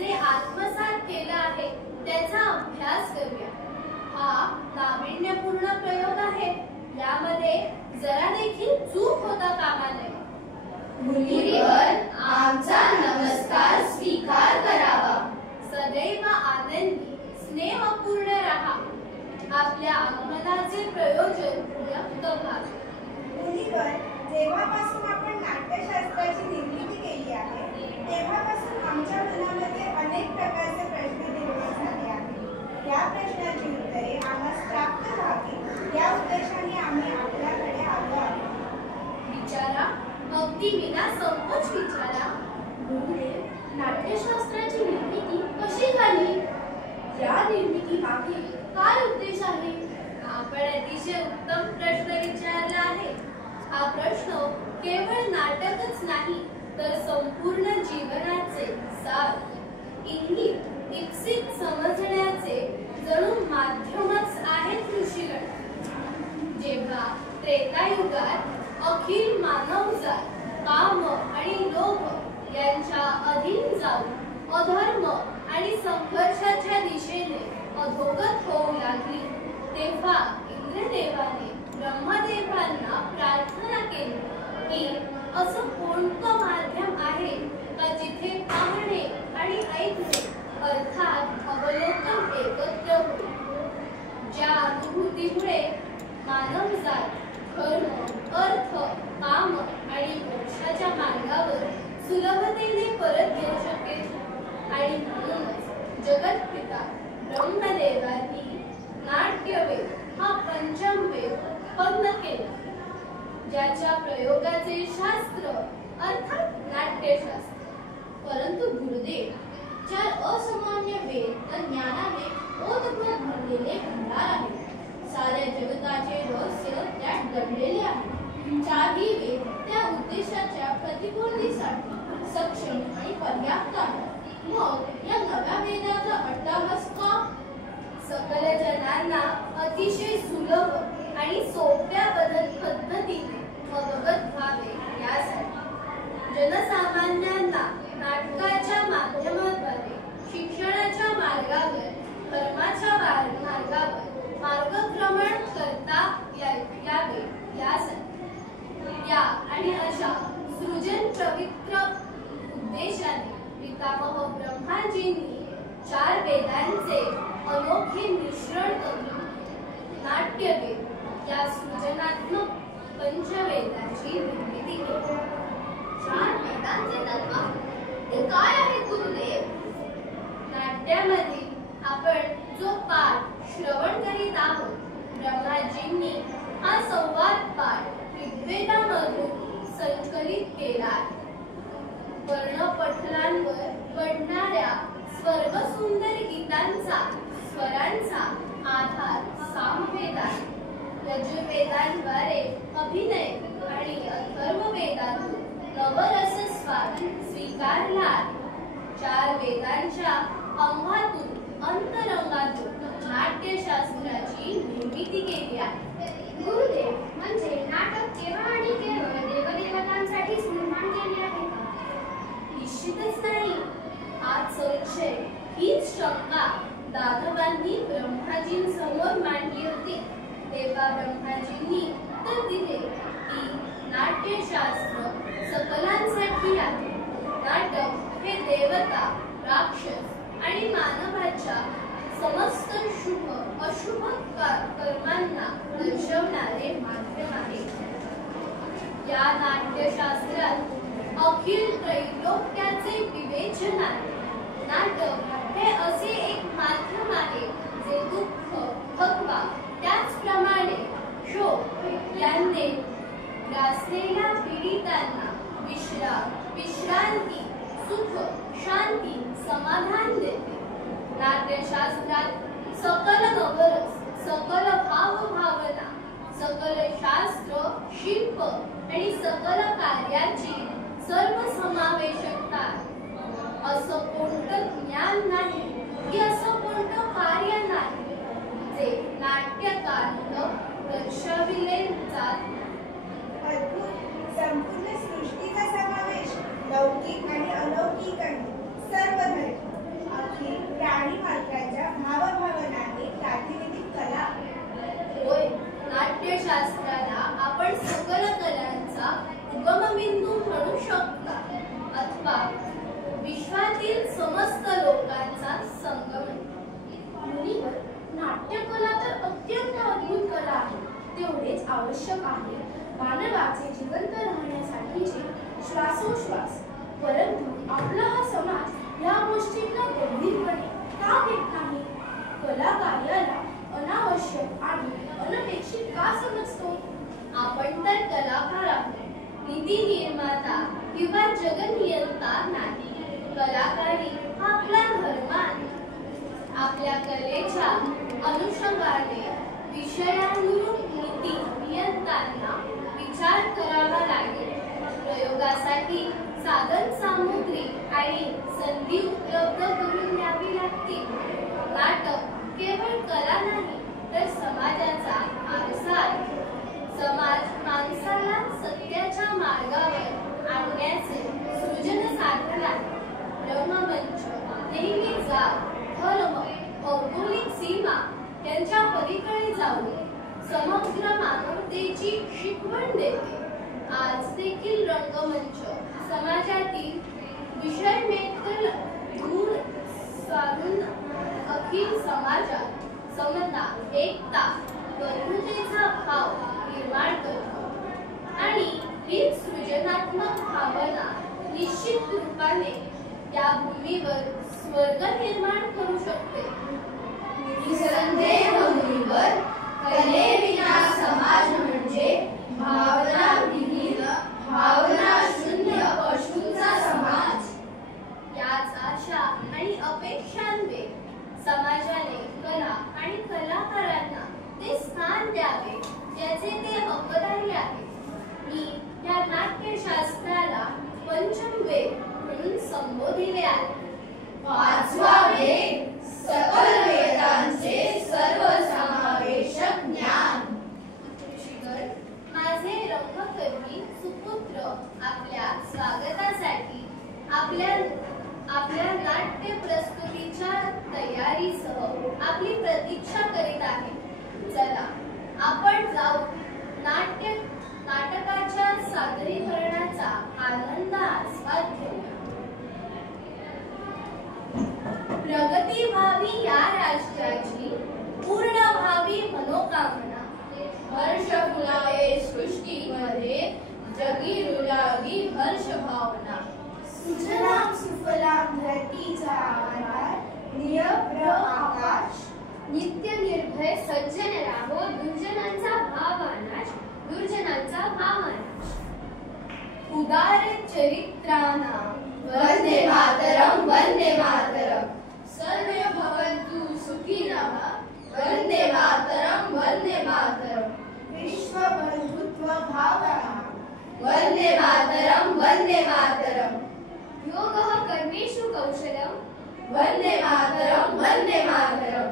जे आत्मसात केलं आहे त्याचा अभ्यास करूया. हा नाविन्यपूर्ण प्रयोग आहे. यामध्ये जरा देखील चूक होता कामा नये. मुलीवर आमचा नमस्कार स्वीकार करावा. सदैव आनंदी स्नेहपूर्ण राहा. आपल्या आगमनाचे प्रयोजन व्यक्त व्हावे. मुलीवर जेव्हापासून आपण नाट्यशास्त्राची निर्मिती केली आहे तेव्हापासून आमच्या मनामध्ये अनेक प्रकारचे प्रश्न निर्माण झाले आहेत. या प्रश्नांची उत्तरे आम्हाला प्राप्त व्हावी या उद्देशाने आम्ही आपल्याकडे आलो आहोत. विचारा, अगदी विना संकोच विचारा. गुरुदेव, नाट्यशास्त्राची निर्मिती कशी झाली? या निर्मिती मागे काय उद्देश आहे? आपण अतिशय उत्तम प्रश्न विचारला आहे. हा प्रश्न केवळ नाटकच नाही तर संपूर्ण जीवनाचे सार, इंगित, विकसित समजण्याचे जणू माध्यमच आहेत ऋषीगण. जेव्हा त्रेतायुगात अखिल मानवजात काम आणि लोभ यांच्या अधीन जाऊन अधर्म आणि संघर्षाच्या दिशेने अधोगत होऊ लागली, तेव्हा इंद्रदेवाने ब्रह्मदेवांना प्रार्थना केली की असं कोणतं माध्यम आहे का जिथे पाहणे आणि ऐकणे अर्थात अवलोकन एकत्र होईल. ज्या अनुभूतीमुळे मानवजात धर्म, अर्थ, काम आणि मोक्षाच्या मार्गावर सुलभतेने परत येऊ शकेल. आणि म्हणूनच जगतपिता ब्रह्मदेवांनी नाट्यवेद हा पंचम वेद उत्पन्न केला, ज्याच्या प्रयोगाचे शास्त्र अर्थात नाट्यशास्त्र. परंतु गुरुदेव, चार असामान्य वेद तर ज्ञानाने ओतप्रोत भरलेले भंडार आहे. साऱ्या जगताचे रहस्य त्यात दडलेले आहे. चारही वेद त्या उद्देशाच्या प्रतिपूर्तीसाठी सक्षम आणि पर्याप्त आहे. मग या नव्या वेदाचा अट्टाहास का? सकल जनांना अतिशय सुलभ आणि सोप्या पद्धतीने अवगत व्हावे यासाठी जनसामान्यांना नाटकाच्या माध्यमाद्वारे शिक्षणाच्या मार्गावर, धर्माच्या मार्गावर मार्गक्रमण करता यावे यासाठी या आणि अशा सृजन पवित्र उद्देशाने पितामह ब्रह्माजींनी चार वेदांचे अनोखे मिश्रण करून नाट्यवेद या सृजनात्मक पंचवेदांची निर्मिती केली. चार वेदांचे तत्व ते काय आहे गुरुदेव? नाट्यामध्ये आपण जो पाठ श्रवण करीत आहोत, ब्रह्माजींनी हा संवाद पाठ ऋग्वेदामधून संकलित केला आहे. वर्णपटलांवर पडणाऱ्या स्वर्गसुंदर गीतांचा स्वरांचा आधार सामवेद आहे. यजुर्वेदांद्वारे अभिनय आणि अथर्ववेदातून नवरस स्वीकारला आहे. चार वेदांच्या अंगातून अंतरंगातून नाट्यशास्त्राची निर्मिती केली आहे. गुरुदेव, म्हणजे नाटक केवळ आणि केवळ देवदेवतांसाठीच निर्माण केले आहे का? निश्चितच नाही. हाच संशय, हीच शंका दानवांनी ब्रह्माजींसमोर मांडली होती. तेव्हा ब्रह्माजींनी उत्तर दिले की नाट्यशास्त्र सकलांसाठी आहे. नाटक हे देवता, राक्षस आणि मानवाच्या समस्त शुभ अशुभ कर्मांना दर्शवणारे माध्यम आहे. या नाट्यशास्त्रात अखिल त्रैलोक्याचे विवेचन आहे. नाटक हे असे एक माध्यम आहे जे दुःख, थकवा, त्याचप्रमाणे शोक यांनी ग्रासलेल्या पीडितांना विश्रांती, सुख, शांती, समाधान देते. नाट्यशास्त्रात सकल नवरस, सकल भावभावना, सकल शास्त्र, शिल्प आणि सकल कार्याची सर्व समावेशकता आहे. असं कोणतं ज्ञान नाही की असं कोणतं कार्य नाही जे नाट्यकारांत दर्शविले जात. अद्भुत संपूर्ण सृष्टीचा समावेश लौकिक आणि अलौकिक आहे. सर्व धर्म, आवश्यक आहे मानवाचे जिवंत राहण्यासाठीचे श्वासोश्वास. परंतु आपला हा समाज या गोष्टींना गंभीरपणे का घेत नाही? कलाकार्याला अनावश्यक आणि अनपेक्षित का समजतो? आपण तर कलाकार आहोत, नीती निर्माता किंवा जगनियंता नाही. कलाकारी हा आपला धर्म आहे. आपल्या कलेच्या अनुषंगाने विषयानुरूप नीती नियंत्यांना विचार करावा लागेल. प्रयोगासाठी साधन सामुग्री आणि संधी उपलब्ध करून द्यावी लागतील. नाटक केवळ कला नाही तर समाजाचा आरसा आहे. समाज माणसाला सत्याच्या मार्गावर आणण्याचे सृजन साधन आहे. रंगमंच नेहमी जात, धर्म, भौगोलिक सीमा यांच्या पलीकडे जाऊन समग्र मानवतेची शिकवण देते. आज देखील रंगमंच समाजातील विषयमेतर दूर साधून अखिल समाजात समता, एकता, बंधुतेचा भाव निर्माण करतो आणि ही सृजनात्मक भावना निश्चित रूपाने या भूमीवर स्वर्ग निर्माण करू शकते. निसंदेह भूमीवर कलेविना समाज म्हणजे भावनाविहीन, भावना शून्य पशूंचा समाज. याच आशा आणि अपेक्षांवे समाजाने कला आणि कलाकारांना ते स्थान द्यावे ज्याचे ते हक्कदारी आहेत. मी या नाट्यशास्त्राला पंचम वेद म्हणून संबोधिले आहे. पाचवा वेद सकल वेदांचे सर्वसमावेशक ज्ञान. ऋषीगण, माझे रंगकर्मी सुपुत्र आपल्या स्वागतासाठी आपल्या नाट्य प्रस्तुतीच्या तयारीसह आपली प्रतीक्षा करीत आहे. चला आपण जाऊ नाटकाच्या सादरीकरणाचा आनंद आस्वाद घेऊया. प्रगती व्हावी या राष्ट्राची, पूर्ण व्हावी मनोकामना. हर्ष फुलावे सृष्टीमध्ये, जगी रुलावी हर्ष भावना. सुजलाम सुफलाम धरतीचा आधार, निरभ्र आकाश. नित्य निर्भय सज्जन राहो, दुर्जनांचा भाव अनाश, दुर्जनांचा भाव अनाश. उदार चरित्राना वंदे मातरम, वंदे मातरम. सर्वे भवन्तु सुखिनः, वंदे मातरम, वंदे मातरम. विश्व बंधुत्व भावना, वंदे मातरम, वंदे मातरम. योगः कर्मेषु कौशलम्, वंदे मातरम, वंदे मातरम.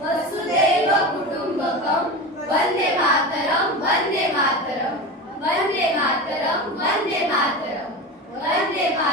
वसुदैव कुटुंबकम, वंदे मातरम, वंदे मातरम. वंदे मातरम, वंदे मातरम. वंदे मातरम.